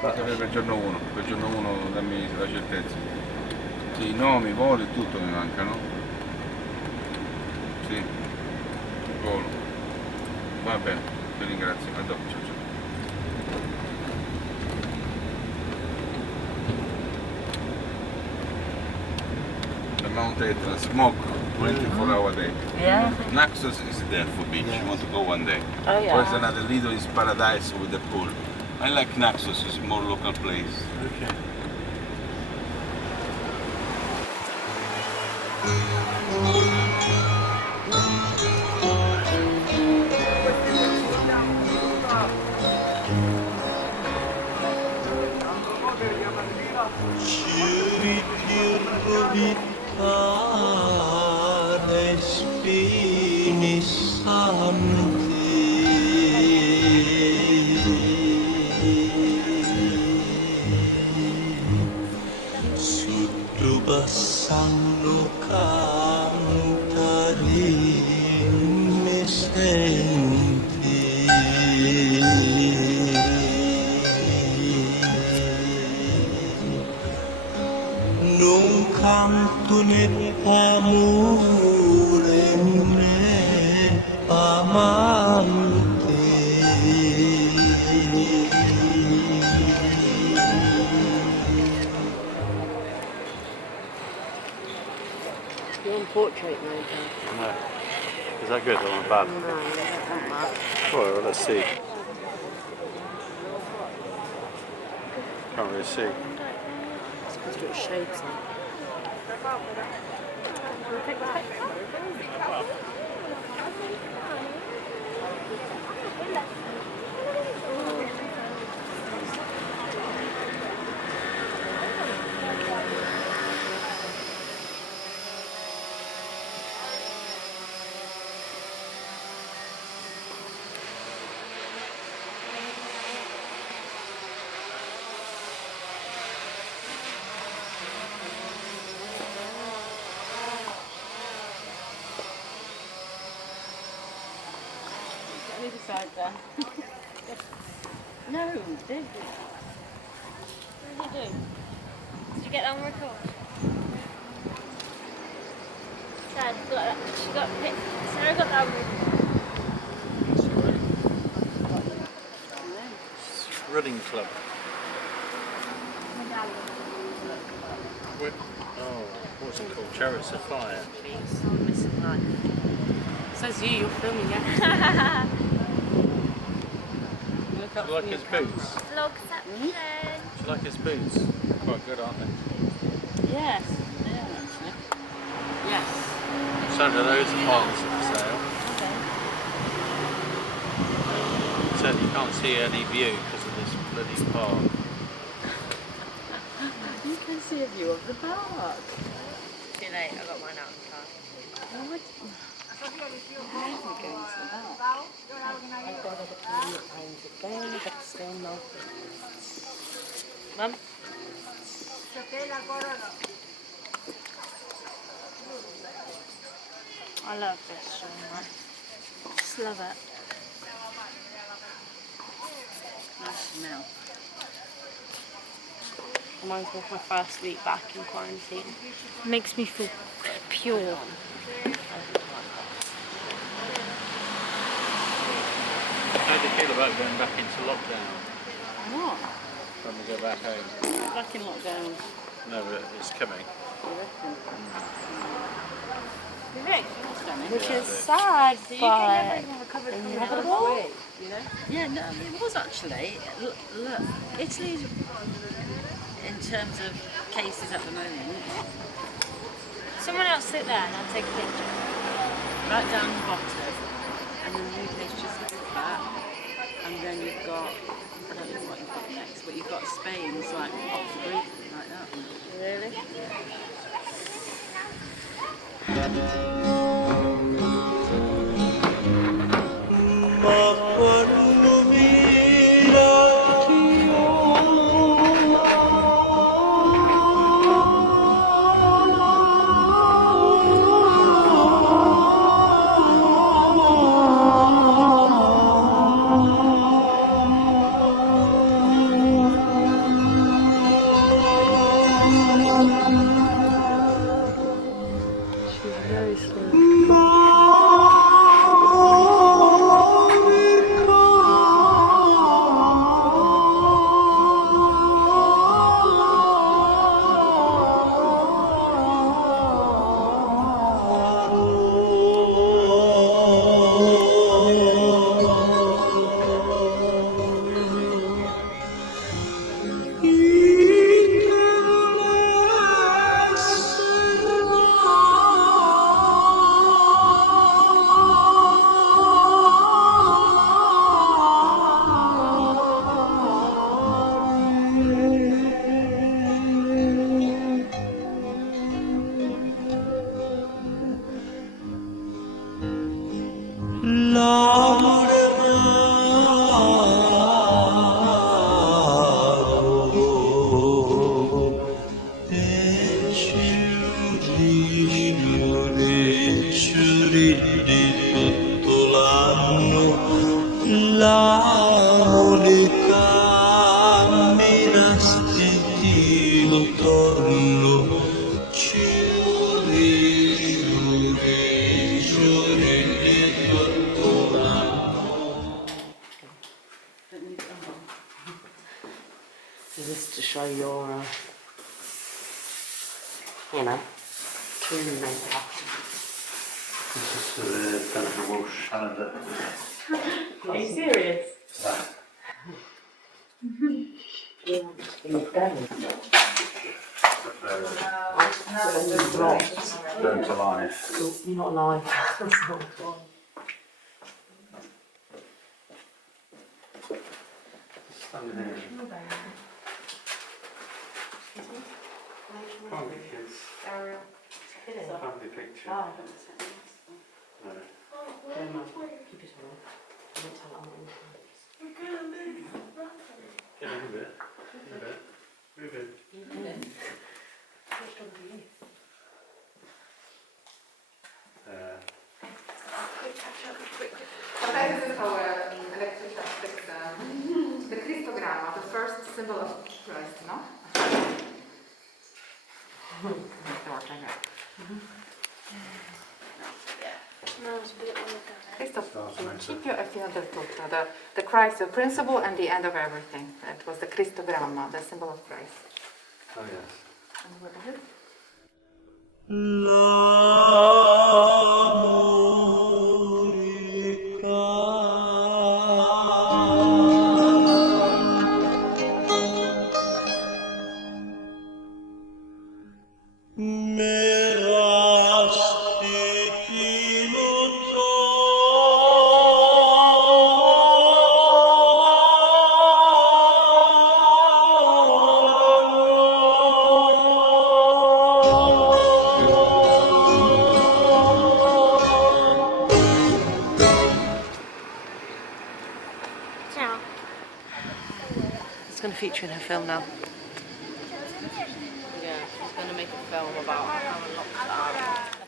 Fate per il giorno 1, per il giorno 1 dammi la certezza. Sì, i nomi, i voli, tutto mi mancano. Sì, il volo. Va bene, ti ringrazio, a dopo, ciao ciao. The Mount Etna, smoke, 24-hour day. Yeah. Naxos is there for beach, you want to go one day. Oh yeah. There's another Lido is paradise with the pool. I like Naxos, it's more local place. Okay. You're on portrait mode now. No. Is that good or bad? No, I don't want that. Well, let's see. Can't really see. It's because you've got shades on. Get the side there. No, David. What did you do? Did you get that on record? Dad, she got picked. Sarah got that on record. Running club. Oh, what's it called? Chariots of Fire. Please, I'm missing life. Says you're filming it. Do you like his boots? Vlogception. Do you like his boots? Quite good, aren't they? Yes. Yeah, actually. Yes. Sandra, those are parks for sale. Okay. Said you can't see any view because of this bloody park. You can see a view of the park. Too late, I got mine out of the car. What? I'm never going to that. I've got it at the times again, but still nothing. Mum? I love this so much. Just love it. Nice smell. Reminds me of my first week back in quarantine. Makes me feel pure. How do you feel about going back into lockdown What? when we go back home? Back in lockdown. No, but it's coming. You reckon? You think? That's funny. Which Yeah, is I do. sad, So you but never even recovered from Have the a whole ball? week, you know? Yeah, no, it was actually. Look, Italy's in terms of cases at the moment, someone else sit there and I'll take a picture. right down the bottom, and then the UK's just like that, and then you've got, I don't know what you've got next, but you've got Spain's like off the grid, like that. Really? Very slow. Just to show your, you know, true makeup. This is Jennifer Walsh calendar. Are you serious? Burn to life. You're not alive. Stand here. Can't be kids. Family picture. No. Keep it on. Don't tell it Get in a bit. Move in. This is our electrostatic, the Christogramma, the first symbol of Christ, no? Principio e fine del tutto, the Christ, the principle and the end of everything. That was the Christogramma, the symbol of Christ. Oh yes. And what is it? It's going to feature in her film now.